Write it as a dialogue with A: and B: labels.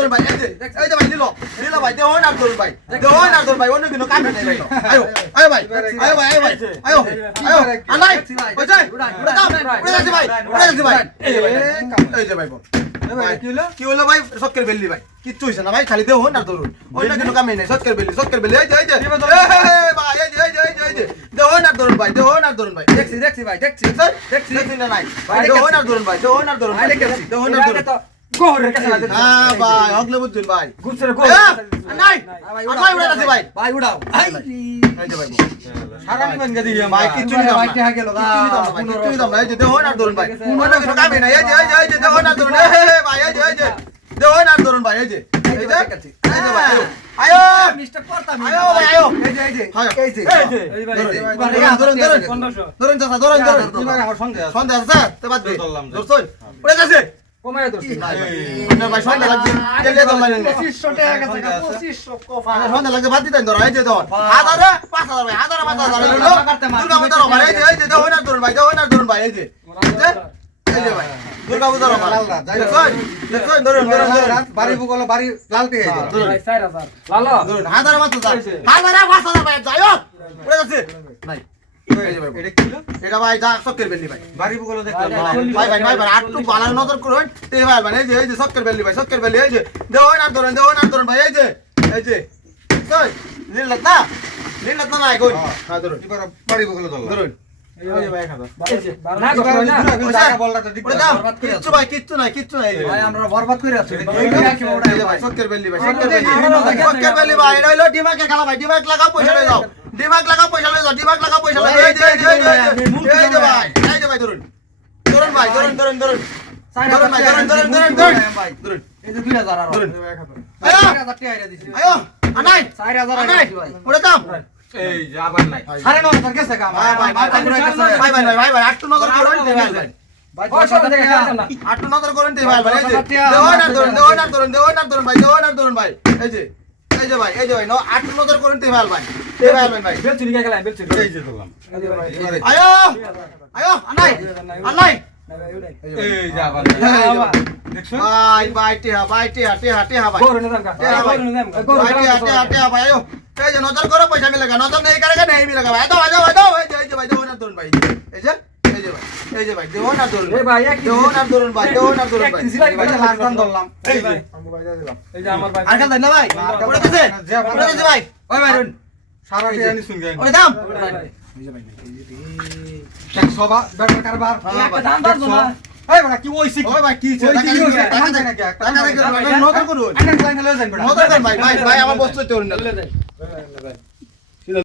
A: ধরুন ভাই এই যে এই যে ভাই নিল নিল ভাই দেহ না ধরুন ভাই দেহ না ধরুন ভাই অন্য কোনো কাম নেই ভাই আয়ো আয়ো ভাই আয়ো ভাই আয়ো ভাই আয়ো আয়ো আনাই ওই যাই উড়ে দাও উড়ে যাচ্ছে ভাই উড়ে যাচ্ছে ভাই এই যে ভাই এই যে ভাই কি হলো? ভাই? সক্কের বেল্লি ভাই কিচ্ছু হইছে না ভাই খালি দেহ না ধরুন অন্য কোনো কামই নেই সক্কের বেল্লি সক্কের বেল্লি এই যে এই যে ভাই এই যে এই যে এই যে এই যে দেহ না ধরুন ভাই দেহ না ধরুন ভাই।
B: দেখছি দেখছি ভাই দেখছি
A: দেখছি। দেখছি না নাই ভাই দেহ না ধরুন ভাই দেহ না ধরুন ভাই দেহ না ধরুন
B: গোহরের কাছে
A: হ্যাঁ ভাই হগলে বুঝছেন ভাই
B: গুছরে গোহর
A: নাই ভাই উড়ে গেছে ভাই
B: ভাই উড়াও
A: এই যে ভাই
B: সারা নিবেন গদি
A: ভাই কিচ্ছু নিতাম
B: ভাই
A: না
B: গেল
A: কিচ্ছু নিতাম না ভাই কিচ্ছু নিতাম না এই যে দেহ না ধরুন ভাই অন্য কিছু কামই এই যে এই যে দেহ না ধরুন এই হে, হে, ভাই এই যে এই যে দেহ না ধরুন ভাই এই যে এই যে এই যে ভাই আয়ো আয়ো
B: মিস্টার করতাম
A: আয়ো ভাই আয়ো
B: এই যে এই যে এই যে
A: এই যে
B: এই ভাই
A: ধরুন ধরুন ধরুন ধরুন চাচা ধরুন ধরুন
B: আমার সন্দেহ আছে
A: সন্ধ্যা আছে স্যার তো বাদ দে ধরছুন উড়ে গেছে
B: দছি
A: নাই ভাই ভাই। সন্ধ্যা লাগছে। তেলে তো লাগে না
B: 2500 টাকা গেছে 2500 কফা
A: সন্ধ্যা লাগছে বাদ দিতেন ধরো এই যে ধর। হাজারে পাঁচ হাজার ভাই হাজারে পাঁচ হাজার এই
B: দুর্গা মাতার
A: ভাই এই যে এই যে দেহ না ধরুন ভাই দেহ না ধরুন ভাই এই যে। এই যে ভাই দুর্গা পূজার আমার দেখুন দেখুন ধরুন ধরুন ধরুন।
B: বাড়ি বুকলো বাড়ি লালটি হয়ে যায়
A: ধরুন।
C: 4000 লালো
A: ধরুন হাজারে পাঁচ হাজার হাজারে পাঁচ হাজার ভাই যাই হোক। যাচ্ছে। নাই এই যে ভাই।
B: এটা কি হলো?
A: এটা ভাই যা চক্কের বেল্লি ভাই
B: বাড়ি বুকলো দেখলাম
A: ভাই ভাই ভাই ভাই আটটু পালার নজর করুন তে ভাই ভাই এই যে এই যে চক্কের বেল্লি ভাই চক্কের বেল্লি এই যে দেহ না ধরুন দেহ না ধরুন ভাই এই যে এই যে কই নীলত না নীলত না নাই কই হ্যাঁ ধরুন
B: এবার বাড়ি বুকলো ধরলাম
A: ধরুন
B: এই যে ভাই খাবে
C: না
B: এবার
C: করো না
B: দুরা জায়গা বলটা তো
A: ওরে দাও কিচ্ছু নাই কিচ্ছু নাই
B: ভাই আমরা বরবাদ করে আছি
A: ভাই চক্কের বেল্লি ভাই চক্কের বেল্লি চক্কের বেল্লি ভাই এটা হইল ডিমাকে খেলা ভাই ডিমাক লাগাও পয়সা যাও ডিমাগ লাগা পয়সা লই যাও ডিমাগ লাগা পয়সা লই এই এই এই এই ভাই এই দে ভাই ধরুন। ধরুন ভাই ধরুন ধরুন ধরুন। ধরুন ভাই ধরুন ধরুন ধরুন। ধরুন।
B: এই যে 2000 আর। 1000 টাকা আইরা দিছি।
A: আয়ো আনাই।
B: 4000 আইরা দিছি ভাই।
A: ওটা দাম।
B: এই যা আবার নাই। 9500 কেসে কাম
A: ভাই ভাই ভাই ভাই ভাই ভাই ভাই ভাই ভাই আট নগর করুন দে ভাই ভাই এই যে। দেওয়ান ভাই ভাই এই যে। এই যে ভাই এই যে ভাই আট নগর করুন ভাই ভাই।
C: বেল চুরি গেলাম বেল চুরি
B: এই যে ধরলাম
A: আয়ো আয়ো আনাই আনাই
B: এই যে আবার দেখছ
A: ভাই ভাই টেহা ভাই টেহা টেহা টেহা ভাই
C: গোরে না দাম
A: টেহা ভাই ভাই টেহা টেহা টেহা ভাই আয়ো এই যে নজর করো পয়সা মিলেগা নজর নেই করেগা নেই মিলেগা ভাই দাও দাও দাও এই যে এই যে ভাই দেওয়ানার ধরুন ভাই এই যে এই যে ভাই এই যে ভাই দেওয়ানার ধরুন
C: এই ভাই এক
A: দেওয়ানার ধরুন ভাই দেওয়ানার ধরুন ভাই
B: ভাই লাস্ট ধরলাম
C: এই যে এই যে আমার ভাই
A: আর কাল না ভাই ওরে দিছে ওরে দিছে ভাই
B: ওই ভাই সারা দিয়ে আনি শুনগে
A: ওই দাম
B: ওই যে ভাই এই সবা দরকার কারবার
C: একটা দাম দাও না
B: এই বড়া কি ওইছি
A: ওই ভাই কি টাকা টাকা
B: টাকা
A: টাকা নজর করুন
B: আন্ডার লাইন লয়ে যান বড়া
A: নজর ভাই ভাই ভাই আমার বস্তু তোর না
C: লয়ে যান